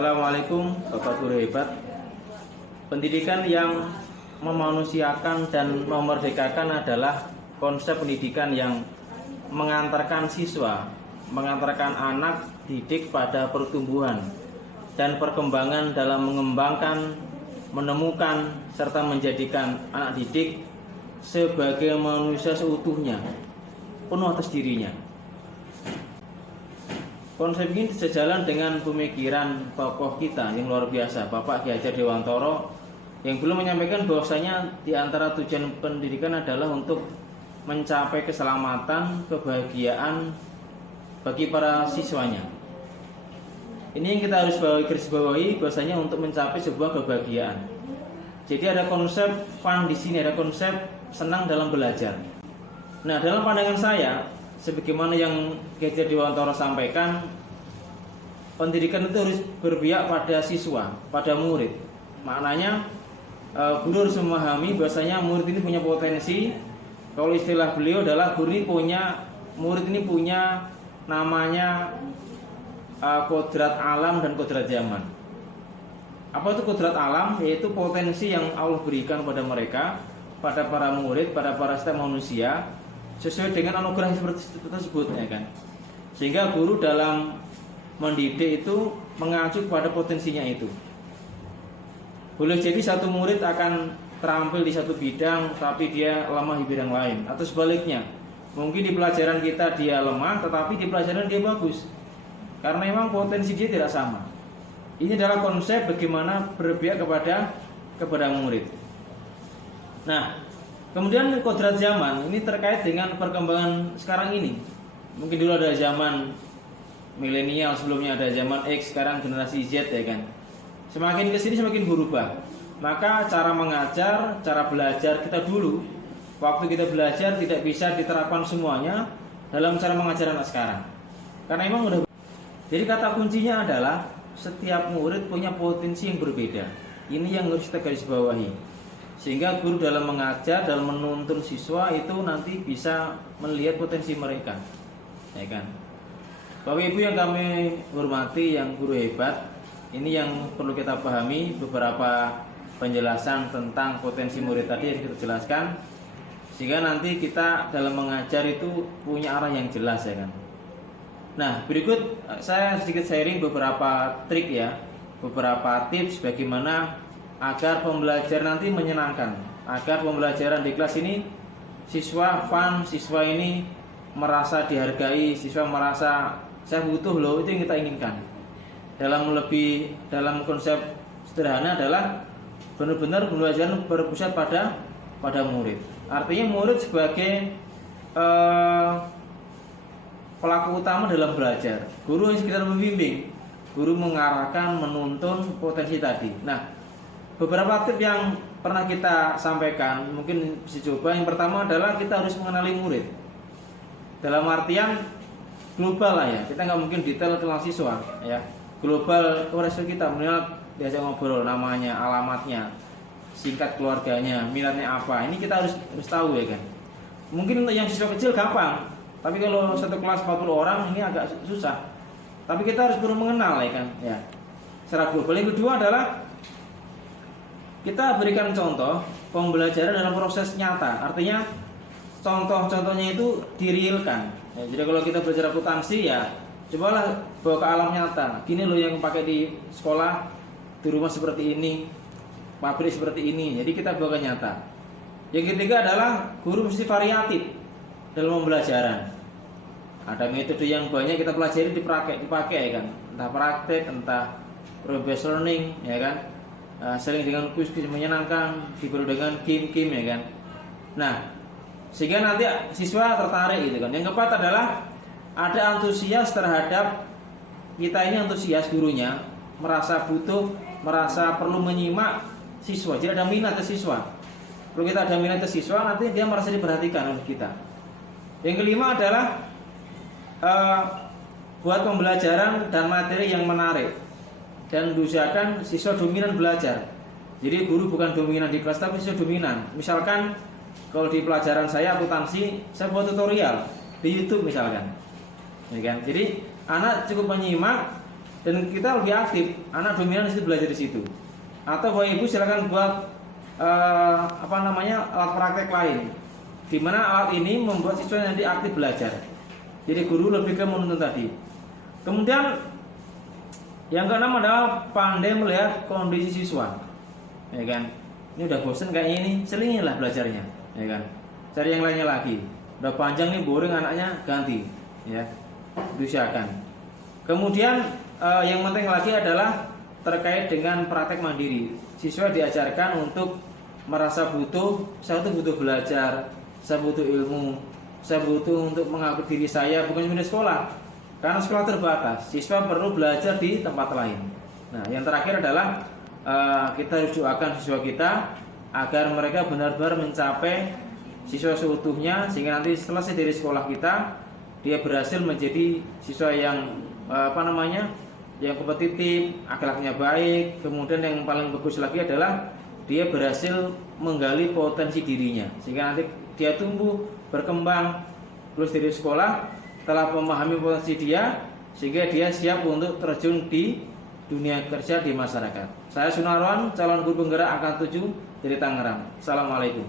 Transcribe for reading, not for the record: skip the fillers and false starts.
Assalamualaikum Bapak Guru hebat. Pendidikan yang memanusiakan dan memerdekakan adalah konsep pendidikan yang mengantarkan siswa, mengantarkan anak didik pada pertumbuhan dan perkembangan dalam mengembangkan, menemukan, serta menjadikan anak didik sebagai manusia seutuhnya, penuh atas dirinya. Konsep ini sejalan dengan pemikiran tokoh kita yang luar biasa, Bapak Ki Hajar Dewantoro, yang belum menyampaikan bahwasanya di antara tujuan pendidikan adalah untuk mencapai keselamatan, kebahagiaan bagi para siswanya. Ini yang kita harus garis bawahi, bahwasanya untuk mencapai sebuah kebahagiaan. Jadi ada konsep fun di sini, ada konsep senang dalam belajar. Nah, dalam pandangan saya, sebagaimana yang Ki Hajar Dewantoro sampaikan, pendidikan itu harus berpihak pada siswa, pada murid. Maknanya guru harus memahami bahwasanya murid ini punya potensi. Kalau istilah beliau adalah murid ini punya namanya kodrat alam dan kodrat zaman. Apa itu kodrat alam? Yaitu potensi yang Allah berikan pada mereka, pada para murid, pada para setiap manusia, sesuai dengan anugerah seperti tersebut, ya kan. Sehingga guru dalam mendidik itu mengacu pada potensinya itu. Boleh jadi satu murid akan terampil di satu bidang tapi dia lemah di bidang lain, atau sebaliknya. Mungkin di pelajaran kita dia lemah tetapi di pelajaran dia bagus. Karena memang potensi dia tidak sama. Ini adalah konsep bagaimana berpihak kepada murid. Nah, kemudian kodrat zaman ini terkait dengan perkembangan sekarang ini. Mungkin dulu ada zaman milenial, sebelumnya ada zaman X, sekarang generasi Z, ya kan. Semakin kesini semakin berubah. Maka cara mengajar, cara belajar kita dulu, waktu kita belajar tidak bisa diterapkan semuanya dalam cara mengajar anak sekarang. Karena memang udah. Jadi kata kuncinya adalah setiap murid punya potensi yang berbeda. Ini yang harus kita garis bawahi. Sehingga guru dalam mengajar, dalam menuntun siswa itu nanti bisa melihat potensi mereka, ya kan. Bapak Ibu yang kami hormati, yang guru hebat, ini yang perlu kita pahami beberapa penjelasan tentang potensi murid tadi yang kita jelaskan, sehingga nanti kita dalam mengajar itu punya arah yang jelas, ya kan. Nah, berikut saya sedikit sharing beberapa trik ya, beberapa tips bagaimana agar pembelajaran nanti menyenangkan, agar pembelajaran di kelas ini siswa fun, siswa ini merasa dihargai, siswa merasa saya butuh loh, itu yang kita inginkan. Dalam konsep sederhana adalah benar-benar pembelajaran berpusat pada murid. Artinya murid sebagai pelaku utama dalam belajar. Guru yang sekitar membimbing, guru mengarahkan, menuntun potensi tadi. Nah, beberapa tips yang pernah kita sampaikan mungkin bisa coba. Yang pertama adalah kita harus mengenali murid. Dalam artian global lah ya. Kita nggak mungkin detail tentang siswa ya. Global koreksi kita mengenal, diajak ngobrol, namanya, alamatnya, singkat keluarganya, minatnya apa. Ini kita harus tahu, ya kan. Mungkin untuk yang siswa kecil gampang, tapi kalau satu kelas 40 orang ini agak susah. Tapi kita harus perlu mengenal, ya kan, ya. Secara global. Yang kedua adalah kita berikan contoh pembelajaran dalam proses nyata. Artinya contoh-contohnya itu direalkan. Ya, jadi kalau kita belajar akuntansi ya cobalah bawa ke alam nyata. Gini loh yang pakai di sekolah, di rumah seperti ini, pabrik seperti ini. Jadi kita bawa ke nyata. Yang ketiga adalah guru mesti variatif dalam pembelajaran. Ada metode yang banyak kita pelajari dipakai, ya kan. Entah praktek, entah project based learning, ya kan. Sering dengan kuis-kuis menyenangkan, diberi dengan game-game, ya kan. Nah, sehingga nanti siswa tertarik, gitu kan. Yang keempat adalah ada antusias terhadap kita ini, antusias gurunya, merasa butuh, merasa perlu menyimak siswa. Jadi ada minat ke siswa. Kalau kita ada minat ke siswa, nanti dia merasa diperhatikan oleh kita. Yang kelima adalah buat pembelajaran dan materi yang menarik dan usahakan siswa dominan belajar. Jadi guru bukan dominan di kelas tapi siswa dominan. Misalkan kalau di pelajaran saya akuntansi, saya buat tutorial di YouTube misalkan, ya kan? Jadi anak cukup menyimak, dan kita lebih aktif, anak dominan di situ, belajar di situ. Atau Bapak Ibu silakan buat alat praktek lain, di mana alat ini membuat siswa nanti aktif belajar. Jadi guru lebih ke menuntun tadi. Kemudian yang keenam adalah pandai melihat kondisi siswa, ya kan? Ini udah bosen kayaknya ini, selinginlah belajarnya, ya kan? Cari yang lainnya lagi. Udah panjang nih, boring anaknya, ganti, ya. Usahakan. Kemudian yang penting lagi adalah terkait dengan praktek mandiri. Siswa diajarkan untuk merasa butuh, saya tuh butuh belajar, saya butuh ilmu, saya butuh untuk mengakui diri saya, bukan cuma di sekolah. Karena sekolah terbatas, siswa perlu belajar di tempat lain. Nah, yang terakhir adalah kita harus doakan siswa kita agar mereka benar-benar mencapai siswa seutuhnya, sehingga nanti selesai dari sekolah kita dia berhasil menjadi siswa yang yang kompetitif, akhlaknya baik. Kemudian yang paling bagus lagi adalah dia berhasil menggali potensi dirinya, sehingga nanti dia tumbuh, berkembang, lulus dari sekolah telah memahami potensi dia, sehingga dia siap untuk terjun di dunia kerja di masyarakat. Saya Sunarwan, calon guru penggerak angkatan 7 dari Tangerang. Assalamualaikum.